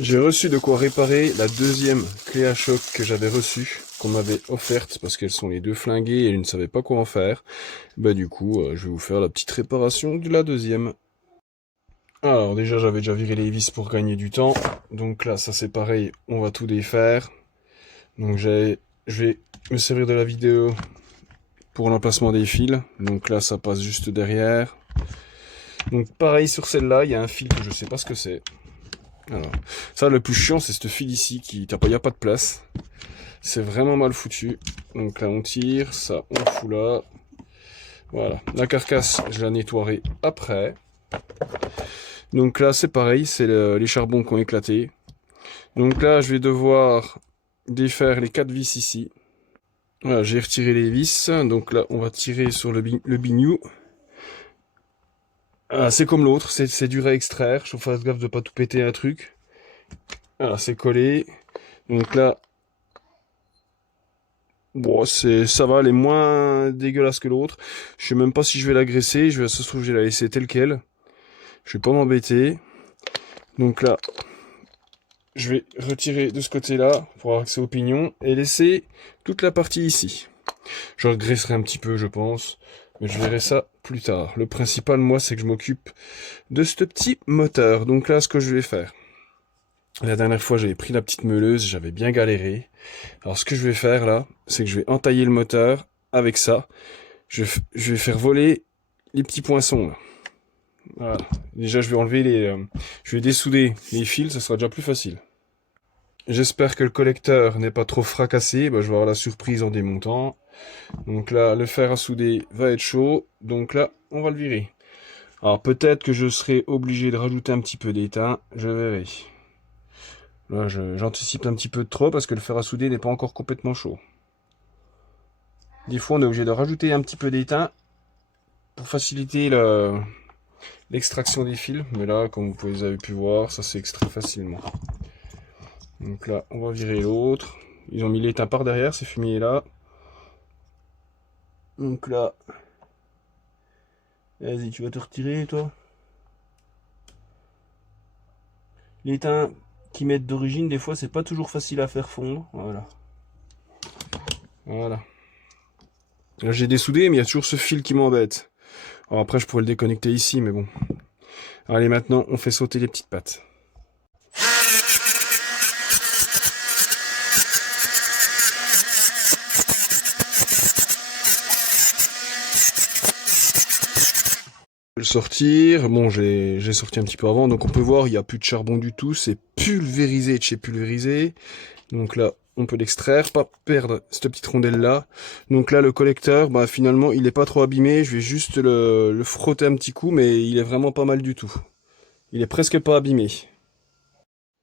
J'ai reçu de quoi réparer la deuxième clé à choc que j'avais reçue, qu'on m'avait offerte parce qu'elles sont les deux flinguées et je ne savais pas quoi en faire. Bah du coup, je vais vous faire la petite réparation de la deuxième. Alors déjà, j'avais déjà viré les vis pour gagner du temps. Donc là, ça c'est pareil, on va tout défaire. Donc je vais me servir de la vidéo pour l'emplacement des fils. Donc là, ça passe juste derrière. Donc pareil sur celle-là, il y a un fil que je sais pas ce que c'est. Alors, ça, le plus chiant, c'est ce fil ici qui, y a pas de place. C'est vraiment mal foutu. Donc là, on tire, ça, on fout là. Voilà. La carcasse, je la nettoierai après. Donc là, c'est pareil, c'est les charbons qui ont éclaté. Donc là, je vais devoir défaire les 4 vis ici. Voilà, j'ai retiré les vis. Donc là, on va tirer sur le bignou. Ah, c'est comme l'autre, c'est dur à extraire. Je fasse gaffe de pas tout péter un truc. Voilà, c'est collé. Donc là, bon, ça va, elle est moins dégueulasse que l'autre. Je sais même pas si je vais l'agresser. Ça se trouve, je vais la laisser telle quelle. Je vais pas m'embêter. Donc là, je vais retirer de ce côté-là pour avoir accès au pignon et laisser toute la partie ici. Je regresserai un petit peu, je pense, mais je verrai ça plus tard. Le principal, moi, c'est que je m'occupe de ce petit moteur. Donc là, ce que je vais faire. La dernière fois, j'avais pris la petite meuleuse, j'avais bien galéré. Alors, ce que je vais faire là, c'est que je vais entailler le moteur avec ça. Je vais faire voler les petits poinçons là. Voilà. Déjà, je vais enlever je vais dessouder les fils, ça sera déjà plus facile. J'espère que le collecteur n'est pas trop fracassé. Bah, je vais avoir la surprise en démontant. Donc là, le fer à souder va être chaud. Donc là, on va le virer. Alors peut-être que je serai obligé de rajouter un petit peu d'étain. Je verrai. Là, j'anticipe un petit peu de trop parce que le fer à souder n'est pas encore complètement chaud. Des fois, on est obligé de rajouter un petit peu d'étain pour faciliter l'extraction des fils. Mais là, comme vous avez pu voir, ça s'extrait facilement. Donc là, on va virer l'autre. Ils ont mis l'étain par derrière, ces fumiers là. Donc là, vas-y, tu vas te retirer, toi. L'étain qu'ils mettent d'origine, des fois, c'est pas toujours facile à faire fondre. Voilà. Voilà. Là, j'ai dessoudé, mais il y a toujours ce fil qui m'embête. Alors après, je pourrais le déconnecter ici, mais bon. Allez, maintenant, on fait sauter les petites pattes. Le sortir, bon j'ai sorti un petit peu avant, donc on peut voir il n'y a plus de charbon du tout, c'est pulvérisé de chez pulvérisé. Donc là on peut l'extraire, pas perdre cette petite rondelle là. Donc là le collecteur, bah finalement il est pas trop abîmé, je vais juste le frotter un petit coup, mais il est vraiment pas mal du tout. Il est presque pas abîmé.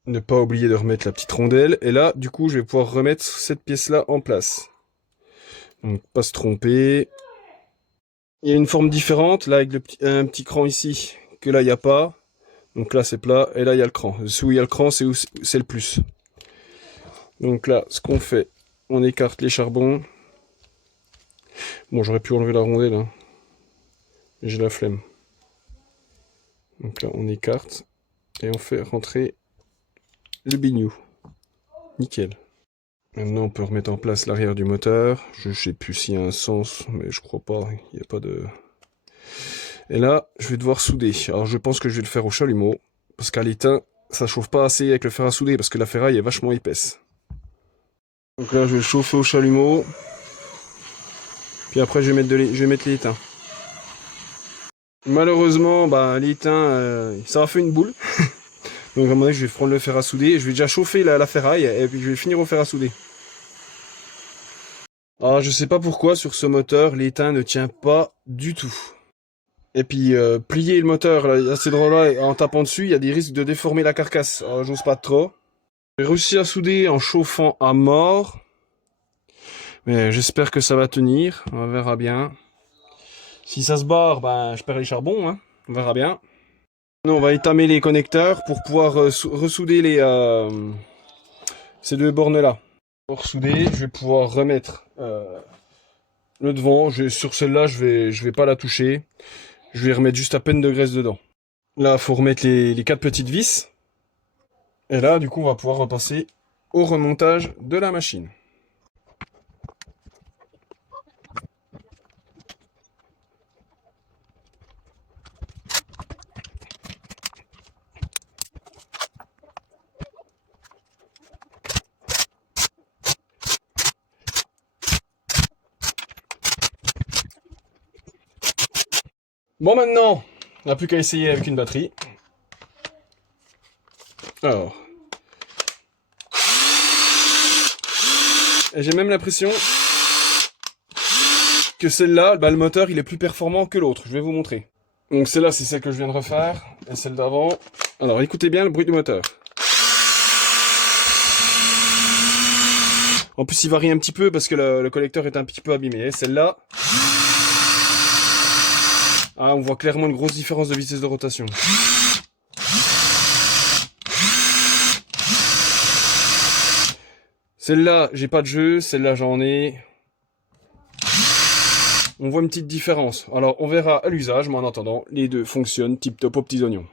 Ne pas oublier de remettre la petite rondelle, et là du coup je vais pouvoir remettre cette pièce là en place. Donc pas se tromper. Il y a une forme différente, là avec un petit cran ici, que là il n'y a pas. Donc là c'est plat, et là il y a le cran. Où il y a le cran, c'est le plus. Donc là, ce qu'on fait, on écarte les charbons. Bon, j'aurais pu enlever la rondelle, hein. J'ai la flemme. Donc là, on écarte, et on fait rentrer le bignou. Nickel. Maintenant, on peut remettre en place l'arrière du moteur. Je sais plus s'il y a un sens, mais je crois pas. Il n'y a pas de... Et là, je vais devoir souder. Alors, je pense que je vais le faire au chalumeau, parce qu'à l'étain, ça chauffe pas assez avec le fer à souder, parce que la ferraille est vachement épaisse. Donc là, je vais chauffer au chalumeau. Puis après, je vais mettre l'étain. Malheureusement, bah, l'étain, ça a fait une boule. Donc à un moment donné, je vais prendre le fer à souder. Je vais déjà chauffer la ferraille, et puis je vais finir au fer à souder. Alors, je sais pas pourquoi, sur ce moteur, l'étain ne tient pas du tout. Et puis, plier le moteur là, à cet endroit-là, en tapant dessus, il y a des risques de déformer la carcasse. Alors, j'ose pas trop. J'ai réussi à souder en chauffant à mort. Mais j'espère que ça va tenir. On verra bien. Si ça se barre, ben, je perds les charbons. Hein. On verra bien. On va étamer les connecteurs pour pouvoir ressouder ces deux bornes-là. Pour ressouder, je vais pouvoir remettre le devant. Sur celle-là, je vais pas la toucher. Je vais remettre juste à peine de graisse dedans. Là, il faut remettre les 4 petites vis. Et là, du coup, on va pouvoir repasser au remontage de la machine. Bon, maintenant, on n'a plus qu'à essayer avec une batterie. Alors. Et j'ai même l'impression que celle-là, bah, le moteur, il est plus performant que l'autre. Je vais vous montrer. Donc celle-là, c'est celle que je viens de refaire. Et celle d'avant. Alors, écoutez bien le bruit du moteur. En plus, il varie un petit peu parce que le collecteur est un petit peu abîmé. Et celle-là... Ah, on voit clairement une grosse différence de vitesse de rotation. Celle-là, j'ai pas de jeu. Celle-là, j'en ai. On voit une petite différence. Alors, on verra à l'usage, mais en attendant, les deux fonctionnent tip top aux petits oignons.